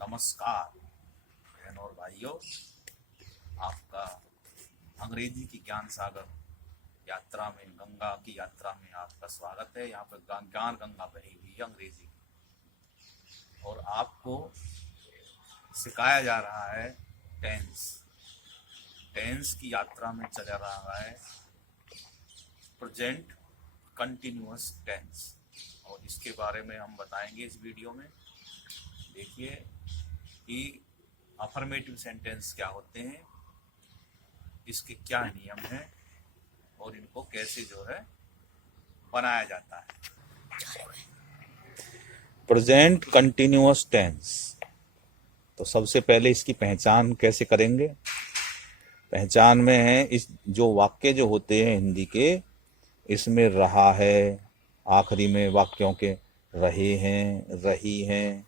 नमस्कार बहन और भाइयों, आपका अंग्रेजी की ज्ञान सागर यात्रा में, गंगा की यात्रा में आपका स्वागत है। यहाँ पर ज्ञान गंगा बही हुई है अंग्रेजी की, और आपको सिखाया जा रहा है टेंस की यात्रा में चला रहा है प्रेजेंट कंटिन्यूअस टेंस, और इसके बारे में हम बताएंगे इस वीडियो में। देखिए कि अफर्मेटिव सेंटेंस क्या होते हैं, इसके क्या नियम हैं और इनको कैसे जो है बनाया जाता है। प्रेजेंट कंटिन्यूअस टेंस, तो सबसे पहले इसकी पहचान कैसे करेंगे। पहचान में है इस जो वाक्य जो होते हैं हिंदी के, इसमें रहा है, आखिरी में वाक्यों के रहे हैं, रही हैं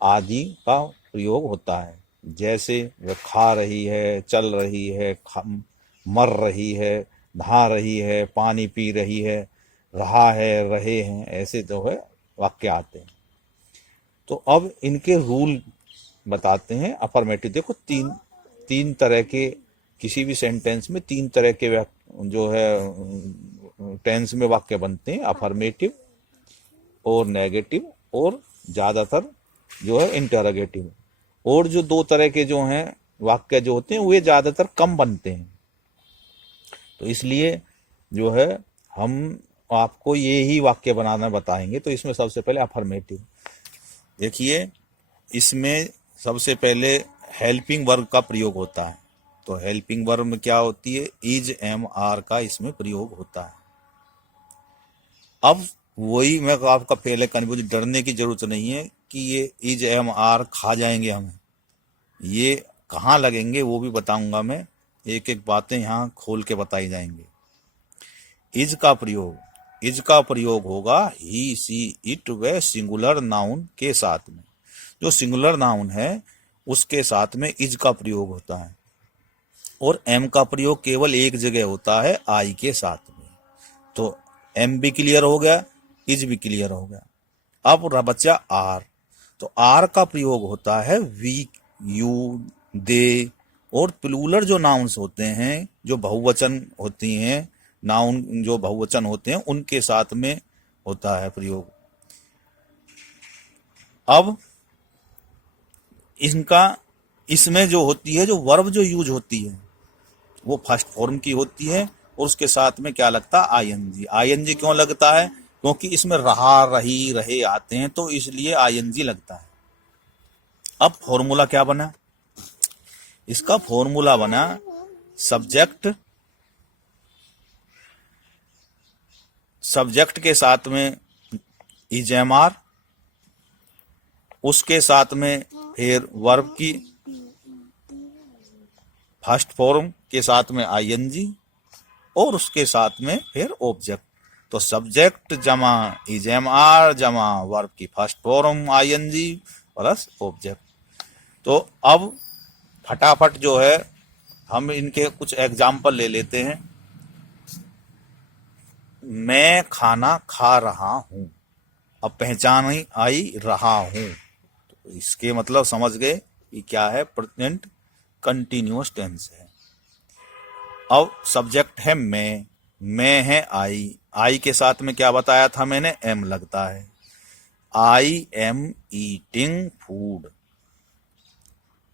आदि का प्रयोग होता है। जैसे वह खा रही है, चल रही है, मर रही है, नहा रही है, पानी पी रही है, रहा है, रहे हैं, ऐसे जो है वाक्य आते हैं। तो अब इनके रूल बताते हैं। अफर्मेटिव, देखो तीन तरह के, किसी भी सेंटेंस में तीन तरह के जो है टेंस में वाक्य बनते हैं, अफर्मेटिव और नेगेटिव और ज़्यादातर जो है इंटरोगेटिव। और जो दो तरह के जो हैं वाक्य जो होते हैं वे ज़्यादातर कम बनते हैं। तो इसलिए जो है हम आपको ये ही वाक्य बनाना बताएंगे। तो इसमें सबसे पहले अफर्मेटिव देखिए, इसमें सबसे पहले हेल्पिंग वर्ब का प्रयोग होता है। तो हेल्पिंग वर्ब में क्या होती है, इज, एम, आर का इसमें प्रयोग होता है। अब वही मैं आपका पहले कन्फ्यूज, डरने की जरूरत नहीं है कि ये इज, एम, आर खा जाएंगे हमें, ये कहाँ लगेंगे वो भी बताऊंगा मैं। एक एक बातें यहाँ खोल के बताई जाएंगे। इज का प्रयोग होगा ही, सी, इट व सिंगुलर नाउन के साथ में। जो सिंगुलर नाउन है उसके साथ में इज का प्रयोग होता है, और एम का प्रयोग केवल एक जगह होता है, आई के साथ में। तो एम भी क्लियर हो गया, इज भी क्लियर हो गया। अब बचा आर। तो आर का प्रयोग होता है वी, यू, दे और प्लूरल जो नाउन्स होते हैं, जो बहुवचन होती हैं, नाउन जो बहुवचन होते हैं उनके साथ में होता है प्रयोग। अब इनका इसमें जो होती है, जो वर्ब जो यूज होती है वो फर्स्ट फॉर्म की होती है, और उसके साथ में क्या लगता है, आईएनजी। आईएनजी क्यों लगता है, क्योंकि इसमें रहा, रही, रहे आते हैं, तो इसलिए आईएनजी लगता है। अब फॉर्मूला क्या बना, इसका फॉर्मूला बना सब्जेक्ट के साथ में इज, एम, आर, उसके साथ में फिर वर्ब की फर्स्ट फॉर्म के साथ में आईएनजी, और उसके साथ में फिर ऑब्जेक्ट। तो सब्जेक्ट जमा इज, एम, आर जमा वर्ब की first form ING plus object. तो अब फटाफट जो है हम इनके कुछ एग्जाम्पल ले लेते हैं। मैं खाना खा रहा हूं, अब पहचान ही आई, रहा हूं। तो इसके मतलब समझ गए कि क्या है, प्रेजेंट कंटिन्यूअस टेंस है। अब सब्जेक्ट है मैं है आई के साथ में क्या बताया था मैंने, एम लगता है। I am eating food.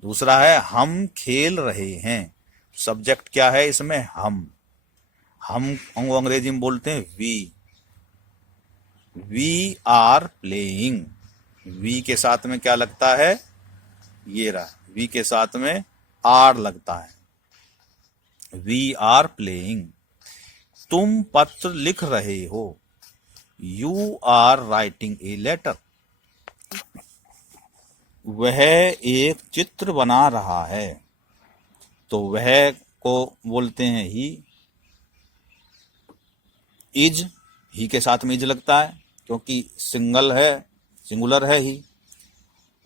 दूसरा है हम खेल रहे हैं, सब्जेक्ट क्या है इसमें, हम अंग्रेजी में बोलते हैं वी आर प्लेइंग। वी के साथ में क्या लगता है, ये रहा, वी के साथ में आर लगता है, वी आर प्लेइंग। तुम पत्र लिख रहे हो, you are writing a letter. वह एक चित्र बना रहा है, तो वह को बोलते हैं ही। इज, ही के साथ में इज लगता है क्योंकि सिंगुलर है ही,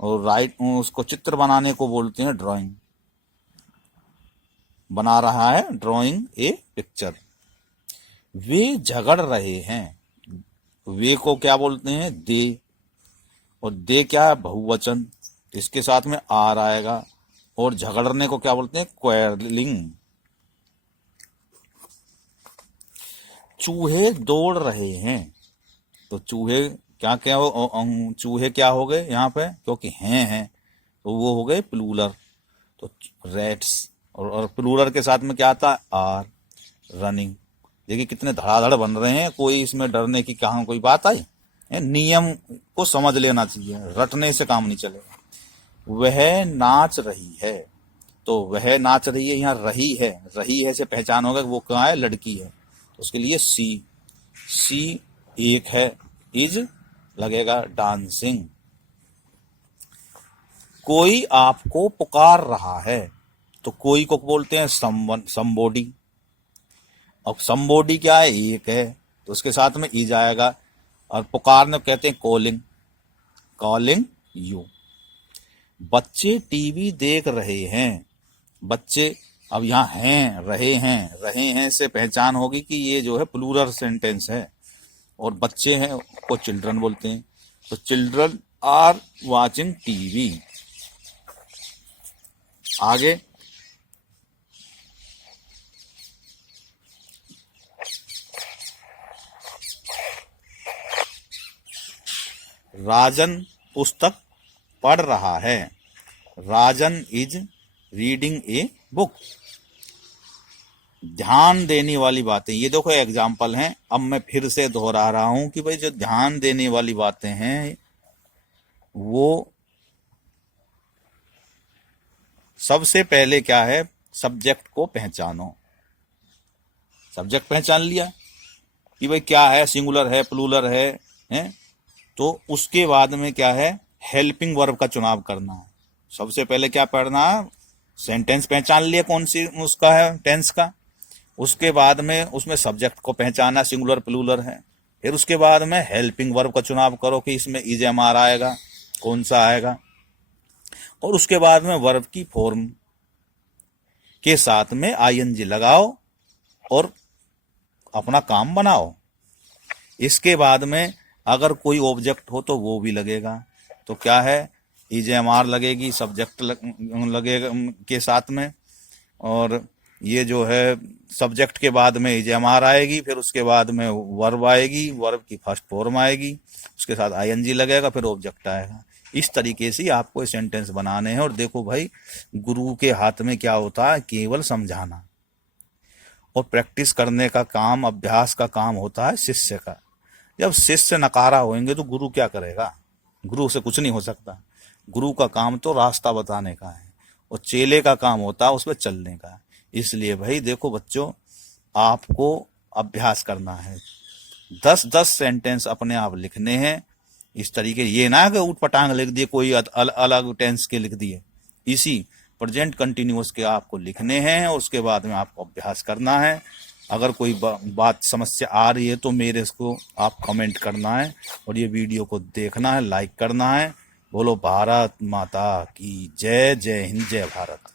और राइट उसको चित्र बनाने को बोलते हैं ड्राइंग, बना रहा है ड्राइंग ए पिक्चर। वे झगड़ रहे हैं, वे को क्या बोलते हैं, दे, और दे क्या है, बहुवचन, तो इसके साथ में आर आएगा। और झगड़ने को क्या बोलते हैं? क्वेरलिंग। चूहे दौड़ रहे हैं, तो चूहे क्या क्या चूहे क्या हो गए यहाँ पे, क्योंकि हैं तो वो हो गए प्लूरल, तो रैट्स। और प्लूरल के साथ में क्या आता है? आर। रनिंग। देखिए कितने धड़ाधड़ बन रहे हैं, कोई इसमें डरने की कहाँ कोई बात आई है? नियम को समझ लेना चाहिए, रटने से काम नहीं चलेगा। वह नाच रही है, तो वह नाच रही है, यहाँ रही है से पहचान होगा वो क्या है? लड़की है, तो उसके लिए सी एक है, इज लगेगा डांसिंग। कोई आपको पुकार रहा है, तो कोई को बोलते हैं समबॉडी। अब समबॉडी क्या है? एक है, तो उसके साथ में इज आएगा। और पुकारने को कहते हैं कॉलिंग यू। बच्चे टीवी देख रहे हैं, बच्चे अब यहाँ रहे हैं से पहचान होगी कि ये जो है प्लूरल सेंटेंस है, और बच्चे हैं को चिल्ड्रन बोलते हैं, तो चिल्ड्रन आर वाचिंग टीवी। आगे राजन पुस्तक पढ़ रहा है, राजन इज रीडिंग ए बुक। ध्यान देने वाली बातें, ये देखो एग्जाम्पल हैं। अब मैं फिर से दोहरा रहा हूं कि भाई जो ध्यान देने वाली बातें हैं वो सबसे पहले क्या है? सब्जेक्ट को पहचानो। सब्जेक्ट पहचान लिया कि भाई क्या है, सिंगुलर है, प्लूरल है? तो उसके बाद में क्या है? हेल्पिंग वर्ब का चुनाव करना है। सबसे पहले क्या पढ़ना है? सेंटेंस पहचान लिया कौन सी उसका है, टेंस का। उसके बाद में उसमें सब्जेक्ट को पहचाना, सिंगुलर प्लूरल है। फिर उसके बाद में हेल्पिंग वर्ब का चुनाव करो कि इसमें इज एम आर आएगा, कौन सा आएगा। और उसके बाद में वर्ब की फॉर्म के साथ में आईएनजी लगाओ और अपना काम बनाओ। इसके बाद में अगर कोई ऑब्जेक्ट हो तो वो भी लगेगा, तो क्या है? इज एम आर लगेगी सब्जेक्ट लगेगा के साथ में, और ये जो है सब्जेक्ट के बाद में इज एम आर आएगी, फिर उसके बाद में वर्ब आएगी, वर्ब की फर्स्ट फॉर्म आएगी, उसके साथ आईएनजी लगेगा, फिर ऑब्जेक्ट आएगा। इस तरीके से आपको सेंटेंस बनाने हैं। और देखो भाई, गुरु के हाथ में क्या होता है? केवल समझाना, और प्रैक्टिस करने का काम, अभ्यास का काम होता है शिष्य का। जब शिष्य नकारा होंगे तो गुरु क्या करेगा? गुरु से कुछ नहीं हो सकता। गुरु का काम तो रास्ता बताने का है, और चेले का काम होता है उस पर चलने का। इसलिए भाई देखो बच्चों, आपको अभ्यास करना है। 10-10 सेंटेंस अपने आप लिखने हैं इस तरीके। ये ना कि उठ पटांग लिख दिए, कोई अलग टेंस के लिख दिए। इसी प्रेजेंट कंटिन्यूअस के आपको लिखने हैं, और उसके बाद में आपको अभ्यास करना है। अगर कोई बात समस्या आ रही है तो मेरे इसको आप कमेंट करना है, और ये वीडियो को देखना है, लाइक करना है। बोलो भारत माता की जय। जय हिंद, जय भारत।